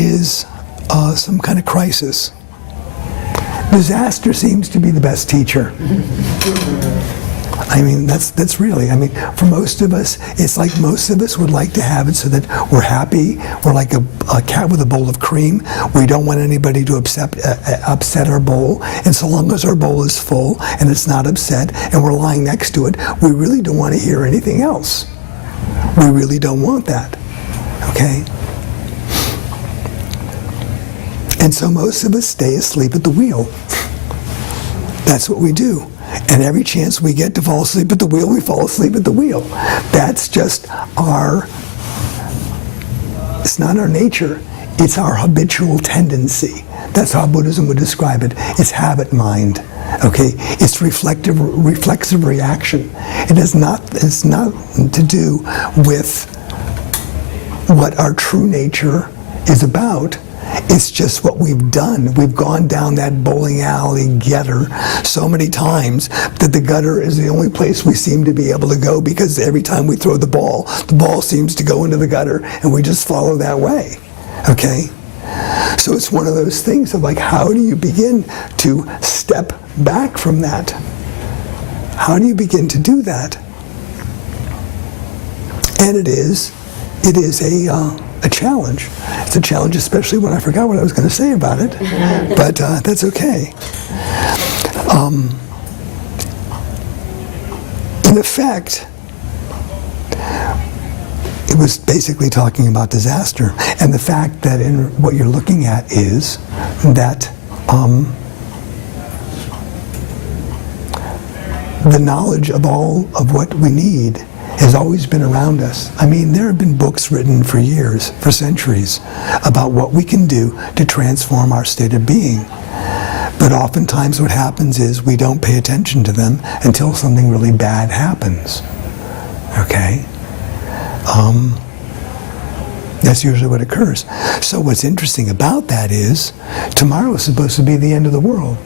is some kind of crisis. Disaster seems to be the best teacher. I mean, that's really, I mean, for most of us, it's like most of us would like to have it so that we're happy. We're like a cat with a bowl of cream. We don't want anybody to upset our bowl. And so long as our bowl is full and it's not upset and we're lying next to it, we really don't want to hear anything else. We really don't want that, okay? And so most of us stay asleep at the wheel. That's what we do. And every chance we get to fall asleep at the wheel, we fall asleep at the wheel. That's just it's not our nature, it's our habitual tendency. That's how Buddhism would describe it. It's habit mind, okay? It's reflexive reaction. It's not to do with what our true nature is about. It's just what we've done. We've gone down that bowling alley gutter so many times that the gutter is the only place we seem to be able to go, because every time we throw the ball seems to go into the gutter, and we just follow that way, okay? So it's one of those things of like, how do you begin to step back from that? How do you begin to do that? And it is a challenge. It's a challenge, especially when I forgot what I was going to say about it. But that's okay. In effect, it was basically talking about disaster. And the fact that in what you're looking at is that the knowledge of all of what we need has always been around us. I mean, there have been books written for years, for centuries, about what we can do to transform our state of being. But oftentimes what happens is we don't pay attention to them until something really bad happens. Okay? That's usually what occurs. So what's interesting about that is tomorrow is supposed to be the end of the world.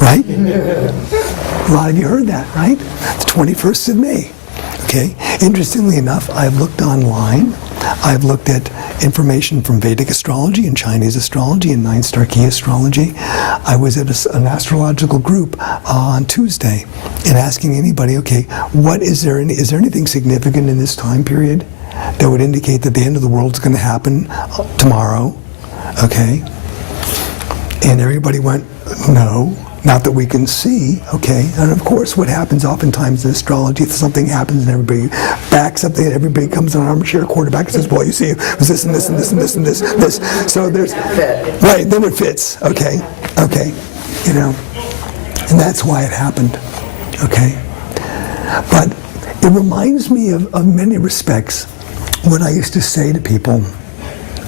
Right? A lot of you heard that, right? The 21st of May. Okay. Interestingly enough, I've looked online. I've looked at information from Vedic astrology and Chinese astrology and nine-star key astrology. I was at an astrological group on Tuesday and asking anybody, okay, is there anything significant in this time period that would indicate that the end of the world is going to happen tomorrow? Okay. And everybody went, no. Not that we can see, okay? And of course, what happens oftentimes in astrology, if something happens and everybody backs up, and everybody comes on an armchair quarterback and says, well, you see, it was this and this and this and this and this. So there's, right, then it fits, okay, you know. And that's why it happened, okay? But it reminds me of many respects what I used to say to people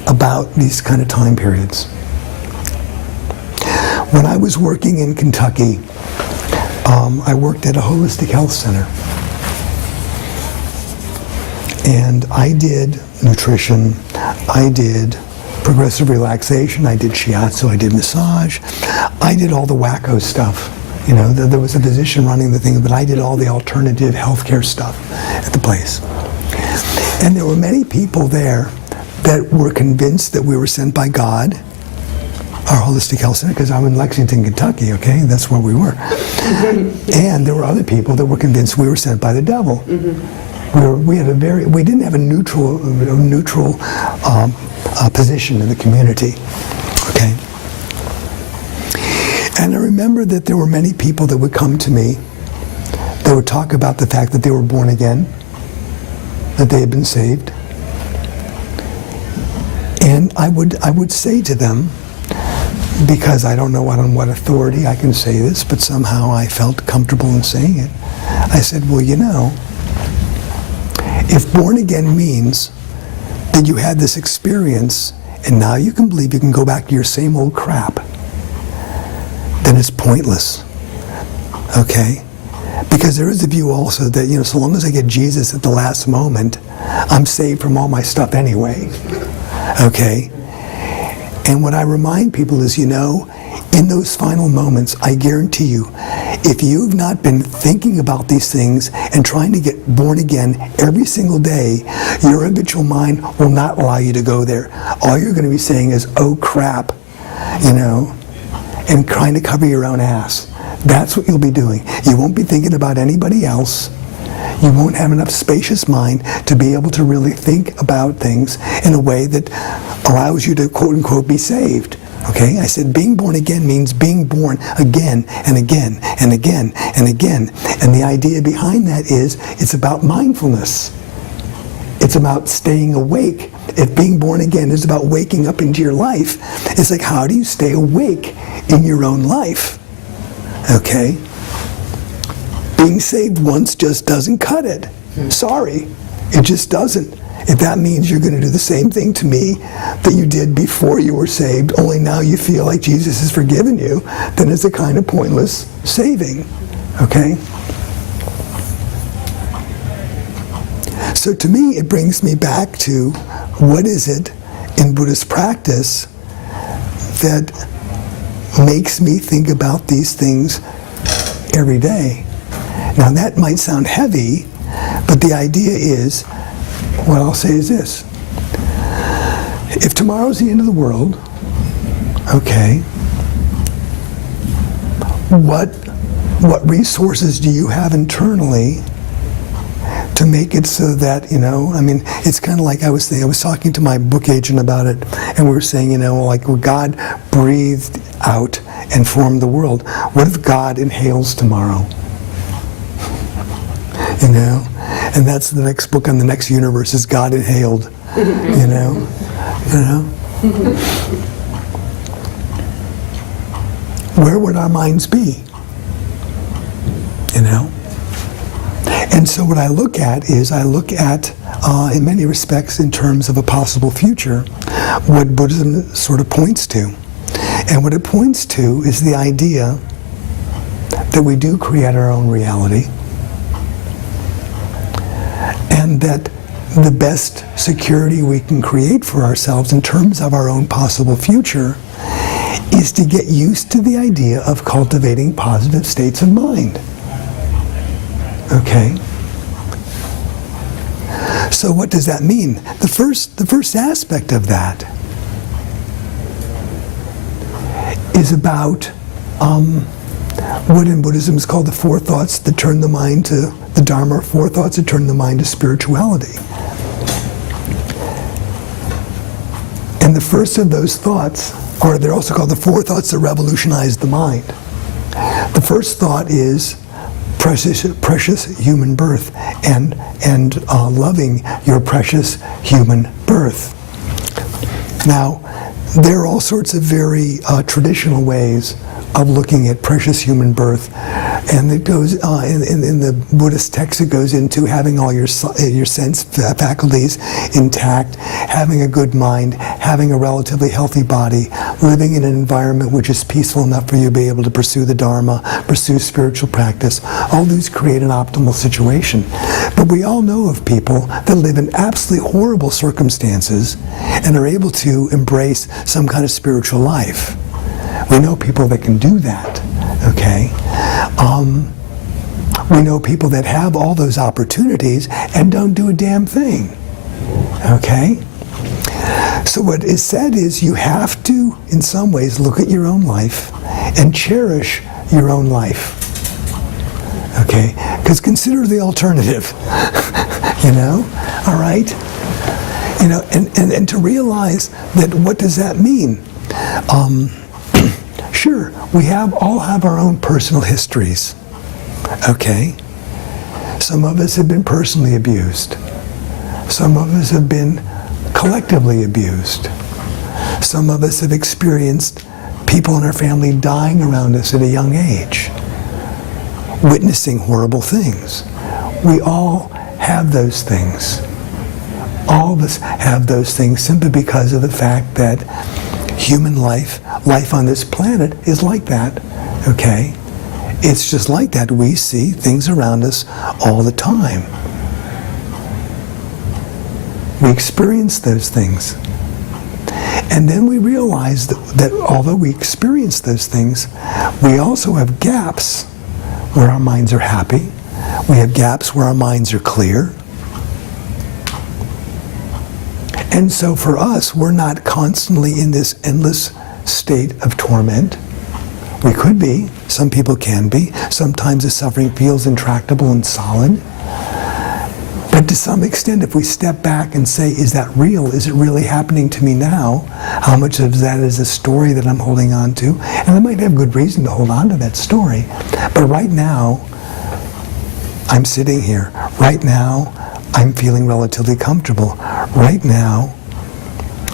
about these kind of time periods. When I was working in Kentucky, I worked at a holistic health center. And I did nutrition, I did progressive relaxation, I did shiatsu, I did massage, I did all the wacko stuff. You know, there was a physician running the thing, but I did all the alternative healthcare stuff at the place. And there were many people there that were convinced that we were sent by God, our holistic health center, because I'm in Lexington, Kentucky, okay? That's where we were. And there were other people that were convinced we were sent by the devil. We didn't have a neutral position in the community, okay? And I remember that there were many people that would come to me that would talk about the fact that they were born again, that they had been saved. And I would say to them, because I don't know on what authority I can say this, but somehow I felt comfortable in saying it. I said, well, you know, if born again means that you had this experience and now you can believe you can go back to your same old crap, then it's pointless, okay? Because there is a view also that, you know, so long as I get Jesus at the last moment, I'm saved from all my stuff anyway, okay? And what I remind people is, you know, in those final moments, I guarantee you, If you've not been thinking about these things and trying to get born again every single day, your habitual mind will not allow you to go there. All you're going to be saying is, oh crap, and trying to cover your own ass. That's what you'll be doing. You won't be thinking about anybody else. You won't have enough spacious mind to be able to really think about things in a way that allows you to, quote unquote, be saved. Okay? I said being born again means being born again and again and again and again. And the idea behind that is it's about mindfulness. It's about staying awake. If being born again is about waking up into your life, it's like, how do you stay awake in your own life? Okay? Being saved once just doesn't cut it. Sorry, it just doesn't. If that means you're going to do the same thing to me that you did before you were saved, only now you feel like Jesus has forgiven you, then it's a kind of pointless saving. Okay? So to me, it brings me back to what is it in Buddhist practice that makes me think about these things every day. Now that might sound heavy, but the idea is, what I'll say is this. If tomorrow's the end of the world, okay, what resources do you have internally to make it so that, it's kind of like I was talking to my book agent about it, and we were saying, like God breathed out and formed the world. What if God inhales tomorrow? And that's the next book on the next universe is God Inhaled. Where would our minds be? And so what I look at is, in many respects, in terms of a possible future, what Buddhism sort of points to. And what it points to is the idea that we do create our own reality, and that the best security we can create for ourselves in terms of our own possible future is to get used to the idea of cultivating positive states of mind. Okay? So what does that mean? The first aspect of that is about what in Buddhism is called the four thoughts that turn the mind to the Dharma, or four thoughts that turn the mind to spirituality. And the first of those thoughts, or they're also called the four thoughts that revolutionize the mind. The first thought is precious human birth, and loving your precious human birth. Now, there are all sorts of very traditional ways of looking at precious human birth, and it goes in the Buddhist text. It goes into having all your sense faculties intact, having a good mind, having a relatively healthy body, living in an environment which is peaceful enough for you to be able to pursue the Dharma, pursue spiritual practice. All these create an optimal situation. But we all know of people that live in absolutely horrible circumstances and are able to embrace some kind of spiritual life. We know people that can do that, okay? We know people that have all those opportunities and don't do a damn thing, okay? So what is said is you have to, in some ways, look at your own life and cherish your own life, okay? Because consider the alternative, all right? And to realize that, what does that mean? Sure, we all have our own personal histories, okay? Some of us have been personally abused. Some of us have been collectively abused. Some of us have experienced people in our family dying around us at a young age, witnessing horrible things. We all have those things. All of us have those things simply because of the fact that human life on this planet is like that, okay? It's just like that. We see things around us all the time. We experience those things. And then we realize that although we experience those things, we also have gaps where our minds are happy. We have gaps where our minds are clear. And so for us, we're not constantly in this endless state of torment. We could be. Some people can be. Sometimes the suffering feels intractable and solid. But to some extent, if we step back and say, is that real? Is it really happening to me now? How much of that is a story that I'm holding on to? And I might have good reason to hold on to that story. But right now, I'm sitting here. Right now, I'm feeling relatively comfortable. Right now,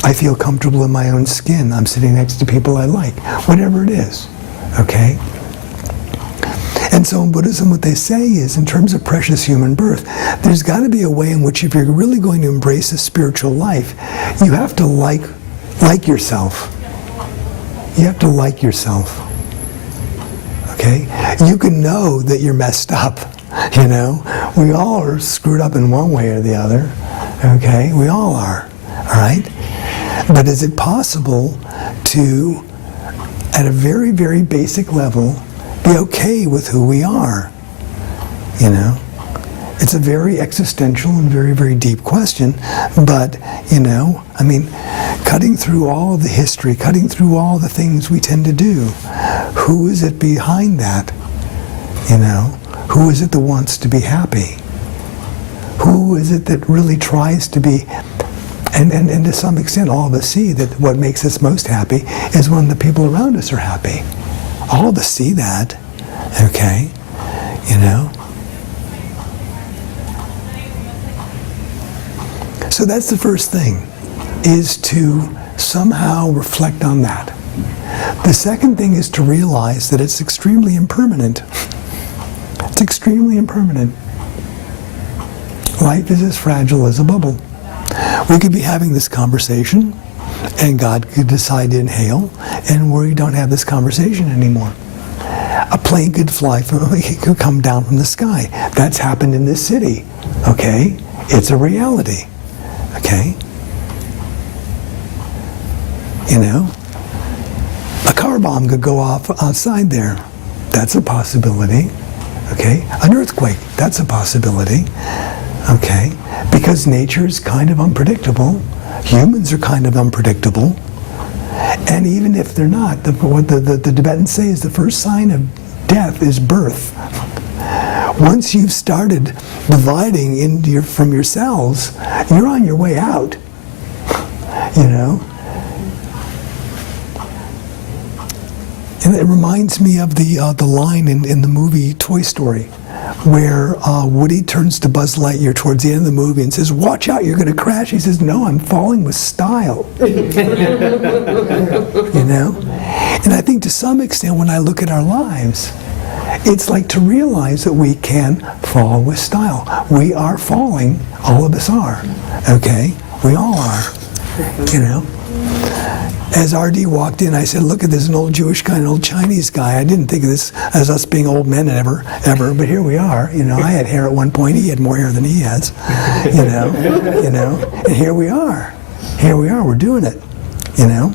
I feel comfortable in my own skin. I'm sitting next to people I like. Whatever it is. Okay? And so in Buddhism, what they say is, in terms of precious human birth, there's got to be a way in which if you're really going to embrace a spiritual life, you have to like yourself. You have to like yourself. Okay? You can know that you're messed up. You know? We all are screwed up in one way or the other. Okay? We all are. All right? But is it possible to, at a very, very basic level, be okay with who we are? You know? It's a very existential and very, very deep question, but, you know, I mean, cutting through all of the history, cutting through all the things we tend to do, who is it behind that? You know? Who is it that wants to be happy? Who is it that really tries to be, and to some extent all of us see that what makes us most happy is when the people around us are happy. All of us see that, okay, you know? So that's the first thing, is to somehow reflect on that. The second thing is to realize that it's extremely impermanent. It's extremely impermanent. Life is as fragile as a bubble. We could be having this conversation, and God could decide to inhale, and we don't have this conversation anymore. A plane could it could come down from the sky. That's happened in this city, okay? It's a reality, okay? You know? A car bomb could go off outside there. That's a possibility, okay? An earthquake, that's a possibility, okay? Because nature is kind of unpredictable. Humans are kind of unpredictable. And even if they're not, what the Tibetans say is the first sign of death is birth. Once you've started dividing from your cells, you're on your way out. You know? And it reminds me of the line in the movie Toy Story, where Woody turns to Buzz Lightyear towards the end of the movie and says, "Watch out, you're going to crash." He says, "No, I'm falling with style." You know? And I think to some extent when I look at our lives, it's like to realize that we can fall with style. We are falling. All of us are. Okay? We all are. You know? As R.D. walked in, I said, "Look at this, an old Jewish guy, an old Chinese guy." I didn't think of this as us being old men ever, but here we are. You know, I had hair at one point. He had more hair than he has. You know, and here we are. Here we are. We're doing it. You know.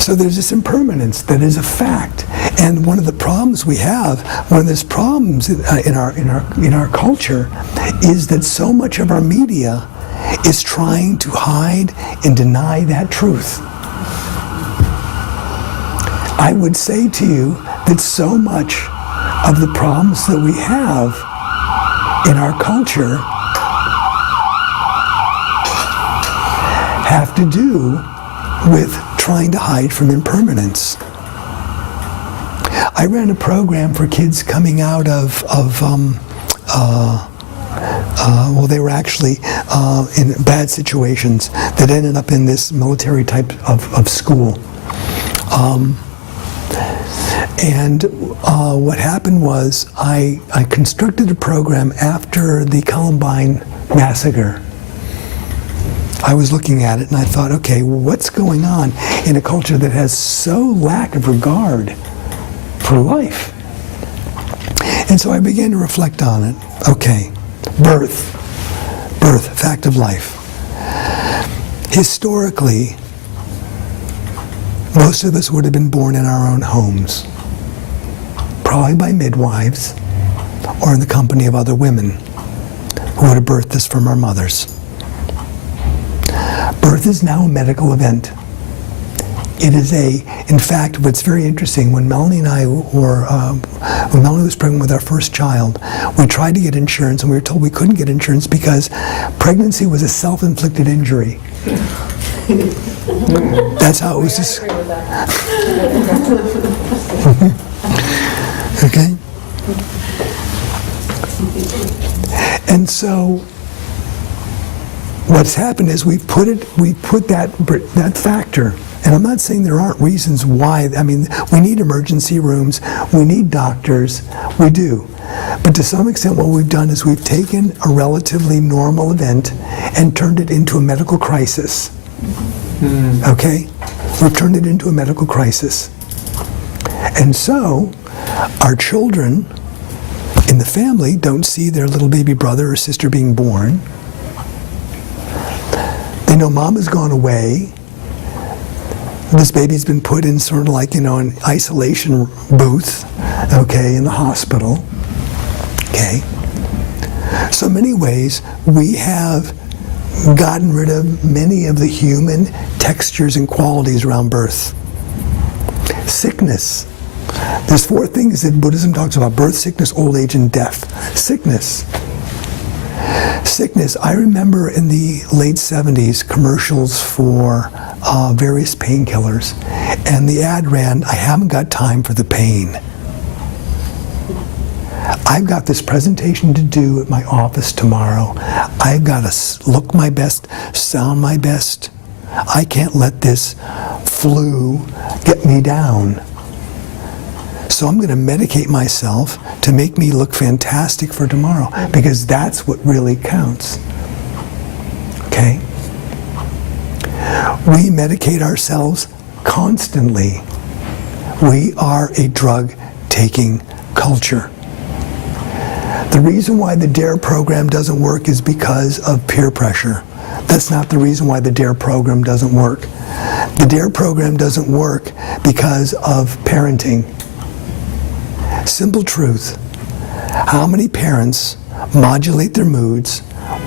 So there's this impermanence that is a fact, and one of the problems we have, one of those problems in our culture, is that so much of our media is trying to hide and deny that truth. I would say to you that so much of the problems that we have in our culture have to do with trying to hide from impermanence. I ran a program for kids coming out of they were actually in bad situations that ended up in this military type of school. What happened was I constructed a program after the Columbine massacre. I was looking at it and I thought, okay, what's going on in a culture that has so lack of regard for life? And so I began to reflect on it. Okay, birth, fact of life. Historically, most of us would have been born in our own homes. probably by midwives or in the company of other women who would have birthed us from our mothers. Birth is now a medical event. It is in fact, what's very interesting, when Melanie and I when Melanie was pregnant with our first child, we tried to get insurance and we were told we couldn't get insurance because pregnancy was a self-inflicted injury. That's how it was described. Okay? And so, what's happened is we put that factor. And I'm not saying there aren't reasons why. I mean, we need emergency rooms, we need doctors, we do. But to some extent what we've done is we've taken a relatively normal event and turned it into a medical crisis. Okay? We've turned it into a medical crisis. And so, our children in the family don't see their little baby brother or sister being born. They know mom has gone away. This baby's been put in sort of like, an isolation booth, okay, in the hospital, okay? So in many ways, we have gotten rid of many of the human textures and qualities around birth. Sickness. There's 4 things that Buddhism talks about: birth, sickness, old age, and death. Sickness. Sickness. I remember in the late 70s commercials for various painkillers, and the ad ran, "I haven't got time for the pain. I've got this presentation to do at my office tomorrow. I've got to look my best, sound my best. I can't let this flu get me down. So I'm going to medicate myself to make me look fantastic for tomorrow, because that's what really counts." Okay? We medicate ourselves constantly. We are a drug-taking culture. The reason why the DARE program doesn't work is because of peer pressure. That's not the reason why the DARE program doesn't work. The DARE program doesn't work because of parenting. Simple truth. How many parents modulate their moods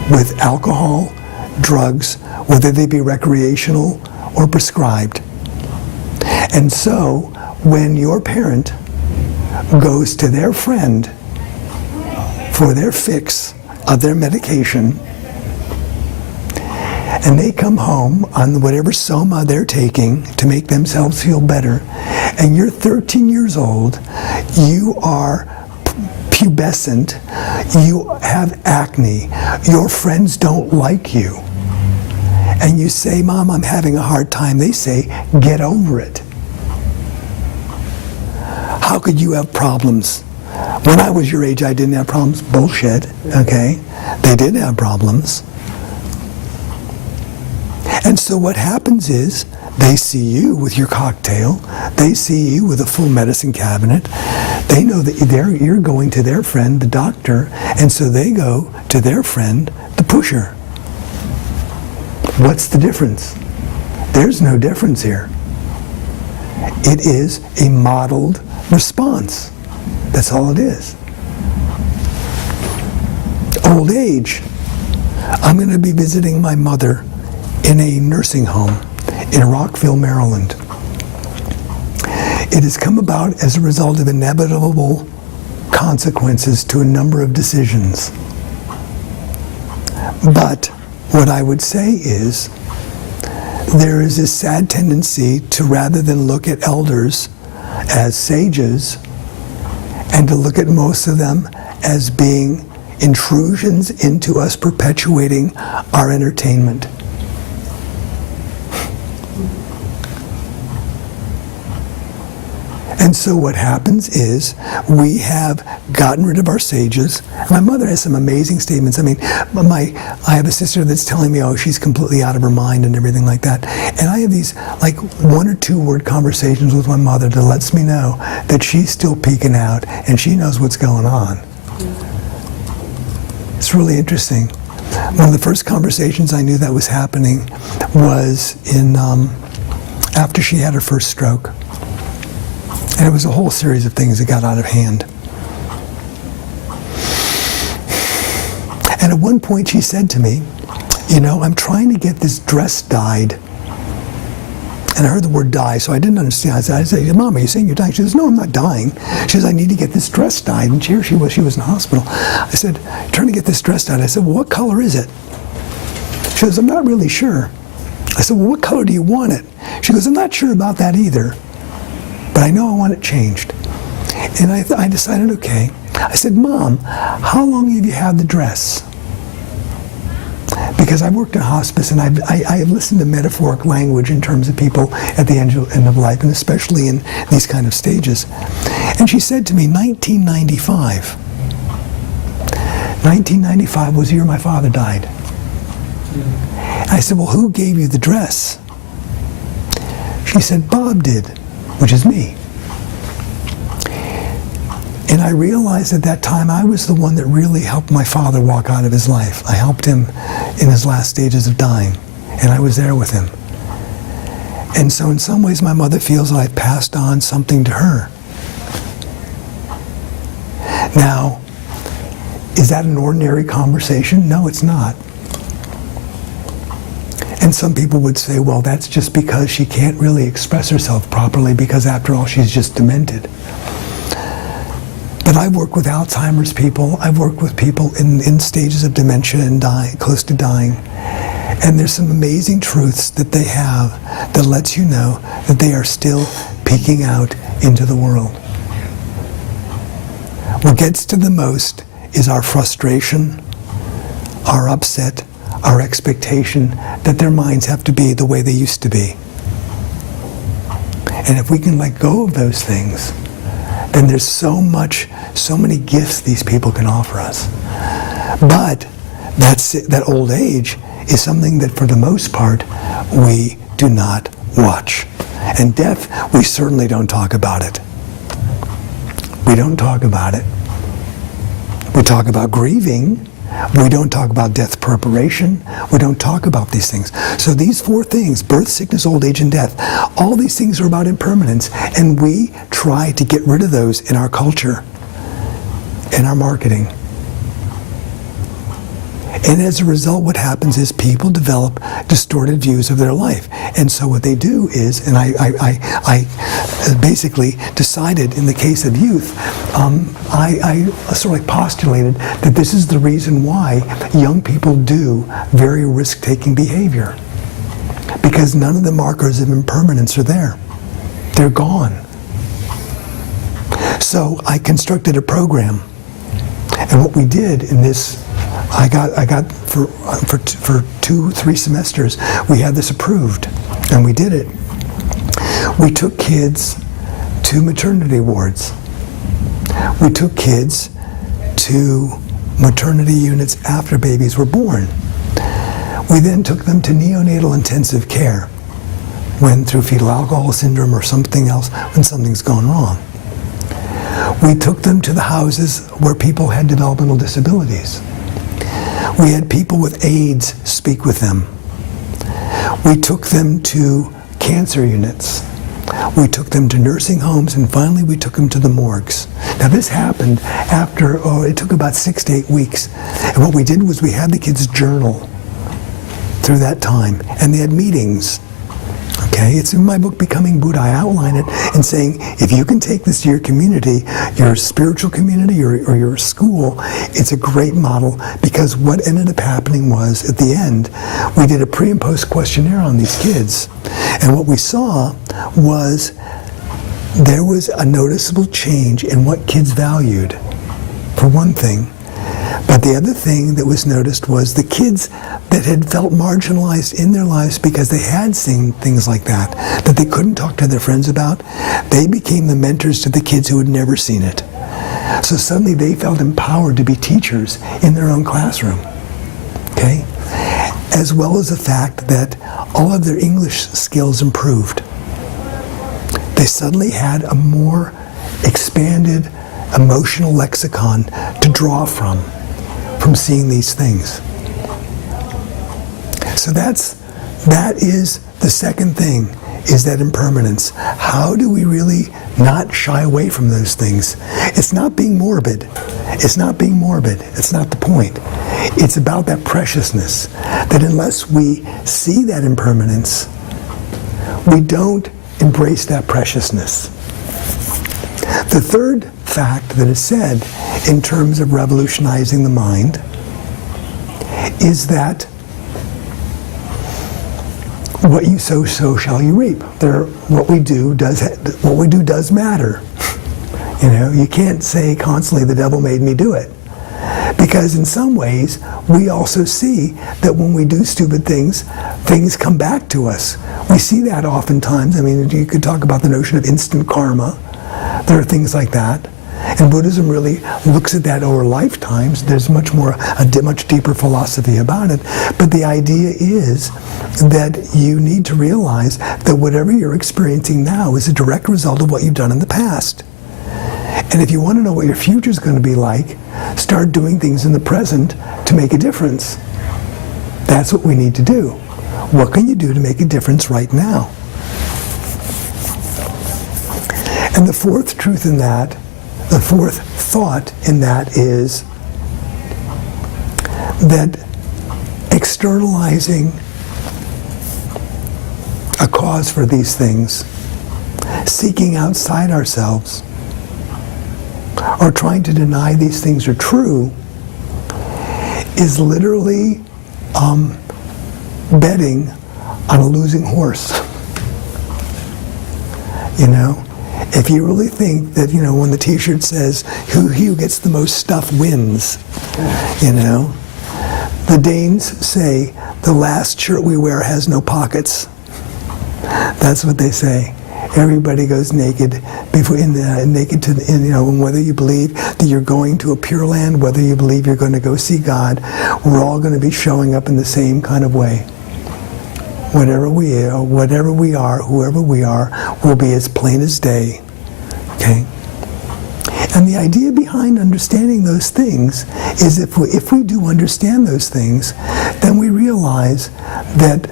with alcohol, drugs, whether they be recreational or prescribed? And so, when your parent goes to their friend for their fix of their medication, and they come home on whatever soma they're taking to make themselves feel better, and you're 13 years old, you are pubescent, you have acne, your friends don't like you, and you say, "Mom, I'm having a hard time," they say, "Get over it. How could you have problems? When I was your age, I didn't have problems." Bullshit, okay? They did have problems. And so what happens is, they see you with your cocktail, they see you with a full medicine cabinet, they know that you're going to their friend, the doctor, and so they go to their friend, the pusher. What's the difference? There's no difference here. It is a modeled response. That's all it is. Old age. I'm going to be visiting my mother in a nursing home in Rockville, Maryland. It has come about as a result of inevitable consequences to a number of decisions. But what I would say is, there is a sad tendency to, rather than look at elders as sages, and to look at most of them as being intrusions into us perpetuating our entertainment. And so what happens is, we have gotten rid of our sages. My mother has some amazing statements. I mean, I have a sister that's telling me, oh, she's completely out of her mind and everything like that. And I have these like 1 or 2 word conversations with my mother that lets me know that she's still peeking out and she knows what's going on. It's really interesting. One of the first conversations I knew that was happening was in after she had her first stroke. And it was a whole series of things that got out of hand. And at one point she said to me, you know, I'm trying to get this dress dyed. And I heard the word dye, so I didn't understand. I said, Mom, are you saying you're dying? She says, no, I'm not dying. She says, I need to get this dress dyed. And here she was in the hospital. I said, trying to get this dress dyed. I said, well, what color is it? She goes, I'm not really sure. I said, well, what color do you want it? She goes, I'm not sure about that either, but I know I want it changed. And I decided, okay. I said, Mom, how long have you had the dress? Because I worked in hospice, and I have listened to metaphoric language in terms of people at the end of life, and especially in these kind of stages. And she said to me, 1995. 1995 was the year my father died. I said, well, who gave you the dress? She said, Bob did, which is me. And I realized at that time I was the one that really helped my father walk out of his life. I helped him in his last stages of dying, and I was there with him. And so in some ways my mother feels I passed on something to her. Now, is that an ordinary conversation? No, it's not. And some people would say, well, that's just because she can't really express herself properly, because after all, she's just demented. But I work with Alzheimer's people. I've worked with people in stages of dementia and dying, close to dying. And there's some amazing truths that they have that lets you know that they are still peeking out into the world. What gets to the most is our frustration, our upset, our expectation that their minds have to be the way they used to be. And if we can let go of those things, then there's so many gifts these people can offer us. But that old age is something that for the most part we do not watch. And death, we certainly don't talk about it. We don't talk about it. We talk about grieving. We don't talk about death preparation. We don't talk about these things. So these four things, birth, sickness, old age, and death, all these things are about impermanence, and we try to get rid of those in our culture, in our marketing. And as a result, what happens is people develop distorted views of their life. And so what they do is, and I basically decided in the case of youth, I sort of like postulated that this is the reason why young people do very risk-taking behavior. Because none of the markers of impermanence are there. They're gone. So I constructed a program. And what we did in this, I got for 2-3 semesters, we had this approved, and we did it. We took kids to maternity wards. We took kids to maternity units after babies were born. We then took them to neonatal intensive care when through fetal alcohol syndrome or something else, when something's gone wrong. We took them to the houses where people had developmental disabilities. We had people with AIDS speak with them. We took them to cancer units. We took them to nursing homes, and finally we took them to the morgues. Now this happened after, it took about 6 to 8 weeks. And what we did was we had the kids journal through that time, and they had meetings. Okay, it's in my book, Becoming Buddha. I outline it and saying, if you can take this to your community, your spiritual community or your school, it's a great model, because what ended up happening was, at the end, we did a pre and post questionnaire on these kids. And what we saw was there was a noticeable change in what kids valued, for one thing. But the other thing that was noticed was the kids that had felt marginalized in their lives because they had seen things like that they couldn't talk to their friends about, they became the mentors to the kids who had never seen it. So suddenly they felt empowered to be teachers in their own classroom. Okay? As well as the fact that all of their English skills improved. They suddenly had a more expanded emotional lexicon to draw from seeing these things. So that is the second thing, is that impermanence. How do we really not shy away from those things? It's not being morbid. It's not being morbid. It's not the point. It's about that preciousness, that unless we see that impermanence, we don't embrace that preciousness. The third fact that is said in terms of revolutionizing the mind is that what you sow, so shall you reap. What we do does matter. You know, you can't say constantly, the devil made me do it. Because in some ways, we also see that when we do stupid things, things come back to us. We see that oftentimes. I mean, you could talk about the notion of instant karma. There are things like that. And Buddhism really looks at that over lifetimes. There's much deeper philosophy about it. But the idea is that you need to realize that whatever you're experiencing now is a direct result of what you've done in the past. And if you want to know what your future is going to be like, start doing things in the present to make a difference. That's what we need to do. What can you do to make a difference right now? And the fourth truth in that, the fourth thought in that is that externalizing a cause for these things, seeking outside ourselves, or trying to deny these things are true, is literally betting on a losing horse. You know? If you really think that, you know, when the t-shirt says, who gets the most stuff wins, you know, the Danes say, the last shirt we wear has no pockets. That's what they say. Everybody goes naked, naked to the, you know, and whether you believe that you're going to a Pure Land, whether you believe you're going to go see God, we're all going to be showing up in the same kind of way. Whatever we are, whoever we are, will be as plain as day. Okay? And the idea behind understanding those things is if we do understand those things, then we realize that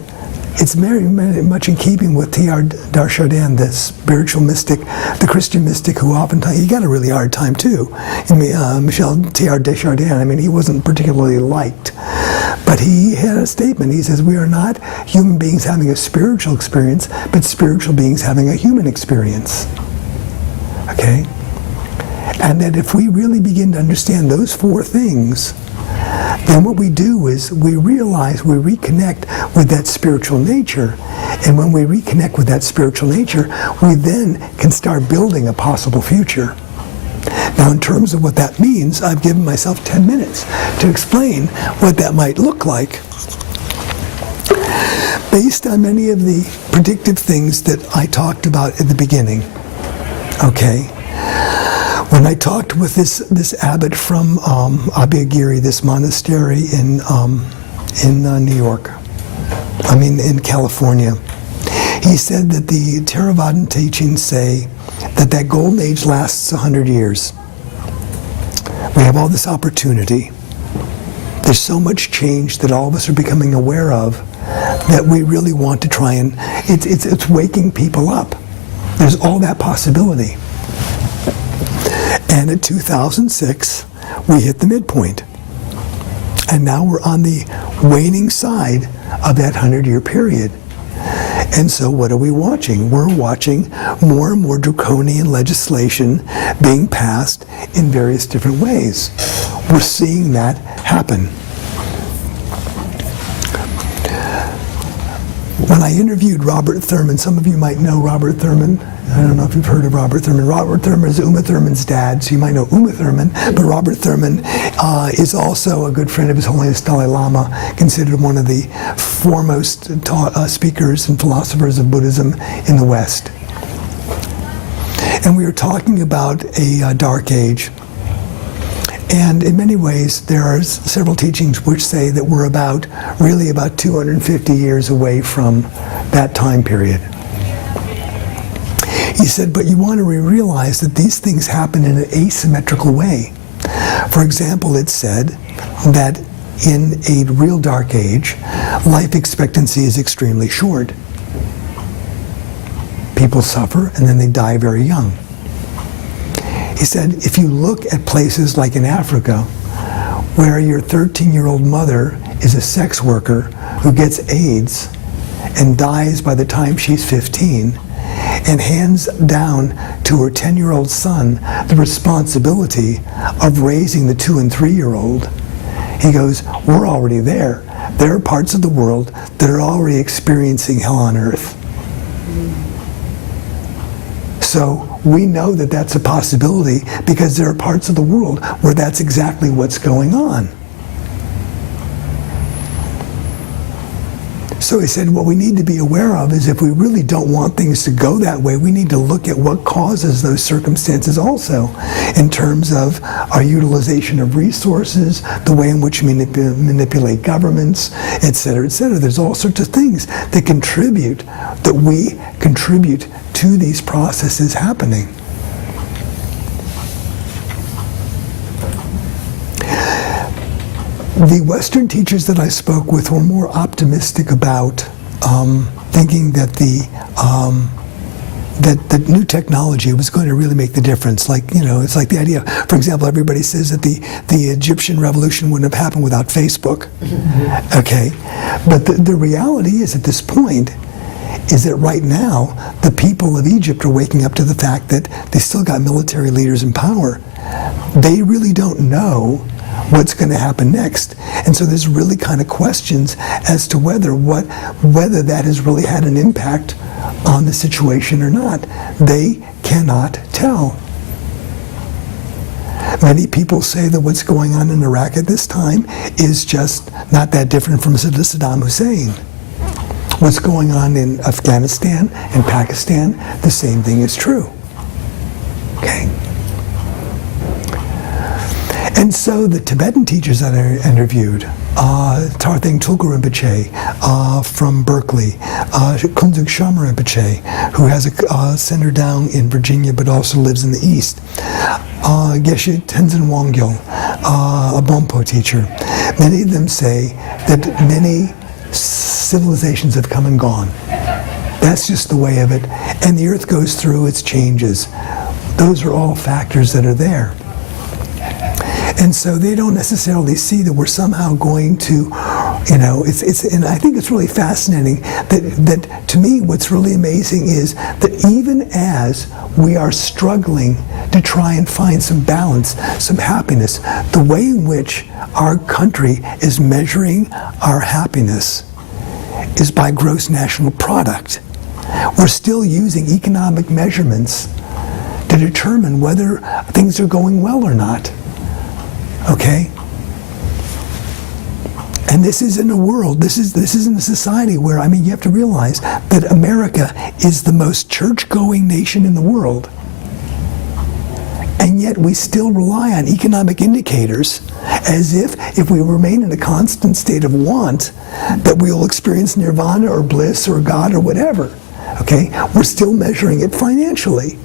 it's very much in keeping with Teilhard de Chardin, the spiritual mystic, the Christian mystic who oftentimes, he got a really hard time too. Michel Teilhard de Chardin, I mean, he wasn't particularly liked. But he had a statement. He says, we are not human beings having a spiritual experience, but spiritual beings having a human experience. Okay? And that if we really begin to understand those four things, then what we do is we realize we reconnect with that spiritual nature. And when we reconnect with that spiritual nature, we then can start building a possible future. Now, in terms of what that means, I've given myself 10 minutes to explain what that might look like, based on many of the predictive things that I talked about at the beginning. Okay? When I talked with this abbot from Abhayagiri, this monastery in New York, in California, he said that the Theravadan teachings say that golden age lasts 100 years. We have all this opportunity. There's so much change that all of us are becoming aware of that we really want to try and, it's waking people up. There's all that possibility. And in 2006, we hit the midpoint. And now we're on the waning side of that 100-year period. And so what are we watching? We're watching more and more draconian legislation being passed in various different ways. We're seeing that happen. When I interviewed Robert Thurman, some of you might know Robert Thurman. I don't know if you've heard of Robert Thurman. Robert Thurman is Uma Thurman's dad, so you might know Uma Thurman, but Robert Thurman is also a good friend of His Holiness Dalai Lama, considered one of the foremost speakers and philosophers of Buddhism in the West. And we were talking about a dark age. And in many ways, there are several teachings which say that we're really about 250 years away from that time period. He said, but you want to realize that these things happen in an asymmetrical way. For example, it's said that in a real dark age, life expectancy is extremely short. People suffer, and then they die very young. He said, if you look at places like in Africa, where your 13-year-old mother is a sex worker who gets AIDS and dies by the time she's 15, and hands down to her 10-year-old son the responsibility of raising the 2- and 3-year-old, he goes, we're already there. There are parts of the world that are already experiencing hell on earth. So we know that that's a possibility because there are parts of the world where that's exactly what's going on. So he said, what we need to be aware of is if we really don't want things to go that way, we need to look at what causes those circumstances also, in terms of our utilization of resources, the way in which we manipulate governments, et cetera, et cetera. There's all sorts of things that we contribute to these processes happening. The Western teachers that I spoke with were more optimistic about thinking that that new technology was going to really make the difference. Like, it's like the idea, for example, everybody says that the Egyptian revolution wouldn't have happened without Facebook. Okay? But the reality is, at this point, is that right now, the people of Egypt are waking up to the fact that they still got military leaders in power. They really don't know what's going to happen next. And so there's really kind of questions as to whether that has really had an impact on the situation or not. They cannot tell. Many people say that what's going on in Iraq at this time is just not that different from Saddam Hussein. What's going on in Afghanistan and Pakistan, the same thing is true. Okay? And so the Tibetan teachers that I interviewed, Tarthang Tulku Rinpoche from Berkeley, Kunzuk Sharma Rinpoche, who has a center down in Virginia but also lives in the East, Geshe Tenzin Wangyal, a Bonpo teacher, many of them say that many civilizations have come and gone. That's just the way of it. And the earth goes through its changes. Those are all factors that are there. And so they don't necessarily see that we're somehow going to, and I think it's really fascinating that to me what's really amazing is that even as we are struggling to try and find some balance, some happiness, the way in which our country is measuring our happiness is by gross national product. We're still using economic measurements to determine whether things are going well or not. Okay? And this is in a world, this is in a society where, you have to realize that America is the most church-going nation in the world. And yet we still rely on economic indicators as if we remain in a constant state of want, that we will experience nirvana or bliss or God or whatever. Okay? We're still measuring it financially.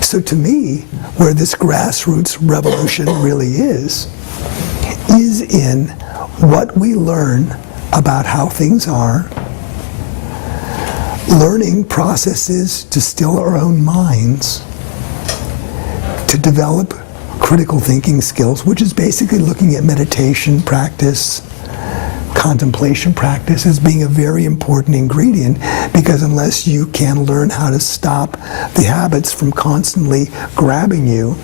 So to me, where this grassroots revolution really is in what we learn about how things are, learning processes to still our own minds, to develop critical thinking skills, which is basically looking at meditation practice, contemplation practice as being a very important ingredient, because unless you can learn how to stop the habits from constantly grabbing you,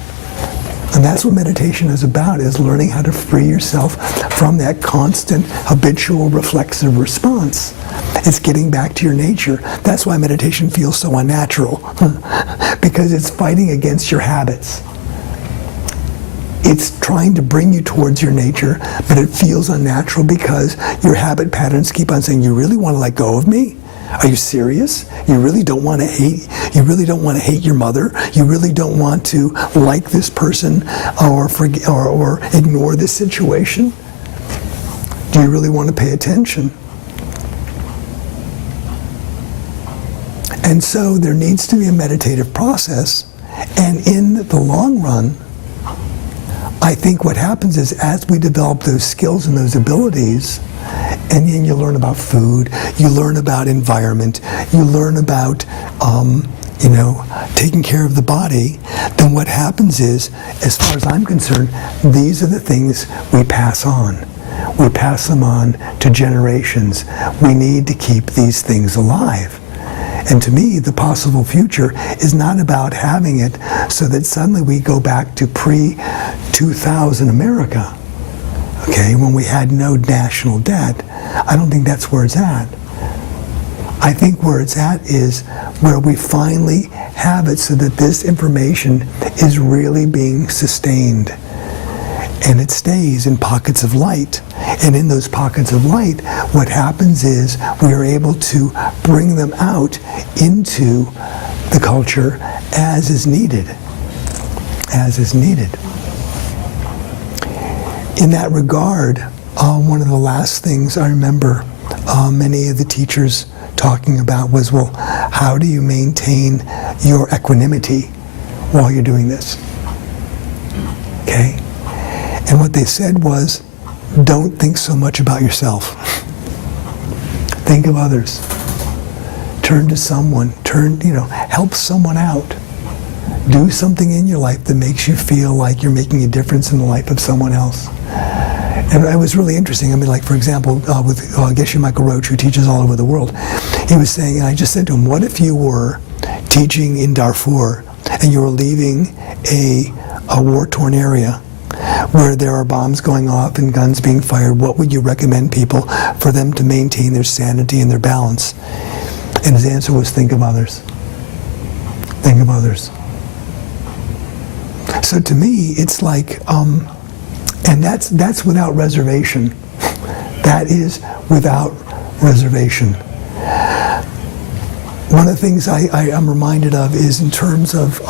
and that's what meditation is about, is learning how to free yourself from that constant habitual reflexive response. It's getting back to your nature. That's why meditation feels so unnatural, because it's fighting against your habits. It's trying to bring you towards your nature, but it feels unnatural because your habit patterns keep on saying, you really want to let go of me? Are you serious? You really don't want to hate? You really don't want to hate your mother? You really don't want to like this person or ignore this situation? Do you really want to pay attention? And so there needs to be a meditative process, and in the long run, I think what happens is as we develop those skills and those abilities, and then you learn about food, you learn about environment, you learn about taking care of the body, then what happens is, as far as I'm concerned, these are the things we pass on. We pass them on to generations. We need to keep these things alive. And to me, the possible future is not about having it so that suddenly we go back to pre-2000 America, okay, when we had no national debt. I don't think that's where it's at. I think where it's at is where we finally have it so that this information is really being sustained. And it stays in pockets of light. And in those pockets of light, what happens is we are able to bring them out into the culture as is needed. As is needed. In that regard, one of the last things I remember many of the teachers talking about was, well, how do you maintain your equanimity while you're doing this? Okay? And what they said was, don't think so much about yourself. Think of others. Turn to someone. Help someone out. Do something in your life that makes you feel like you're making a difference in the life of someone else. And it was really interesting. I mean, like, for example, with Geshe Michael Roach, who teaches all over the world, he was saying, and I just said to him, what if you were teaching in Darfur and you were leaving a war-torn area where there are bombs going off and guns being fired? What would you recommend people for them to maintain their sanity and their balance? And his answer was, think of others. Think of others. So to me, it's like, and that's without reservation. That is without reservation. One of the things I am reminded of is in terms of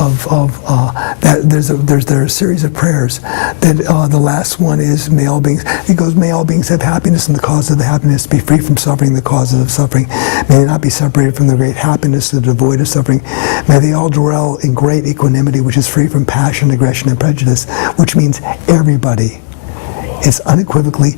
that there are a series of prayers that the last one is, may all beings, it goes, may all beings have happiness and the cause of the happiness, be free from suffering, the causes of suffering. May they not be separated from the great happiness that are devoid of suffering. May they all dwell in great equanimity, which is free from passion, aggression, and prejudice, which means everybody is unequivocally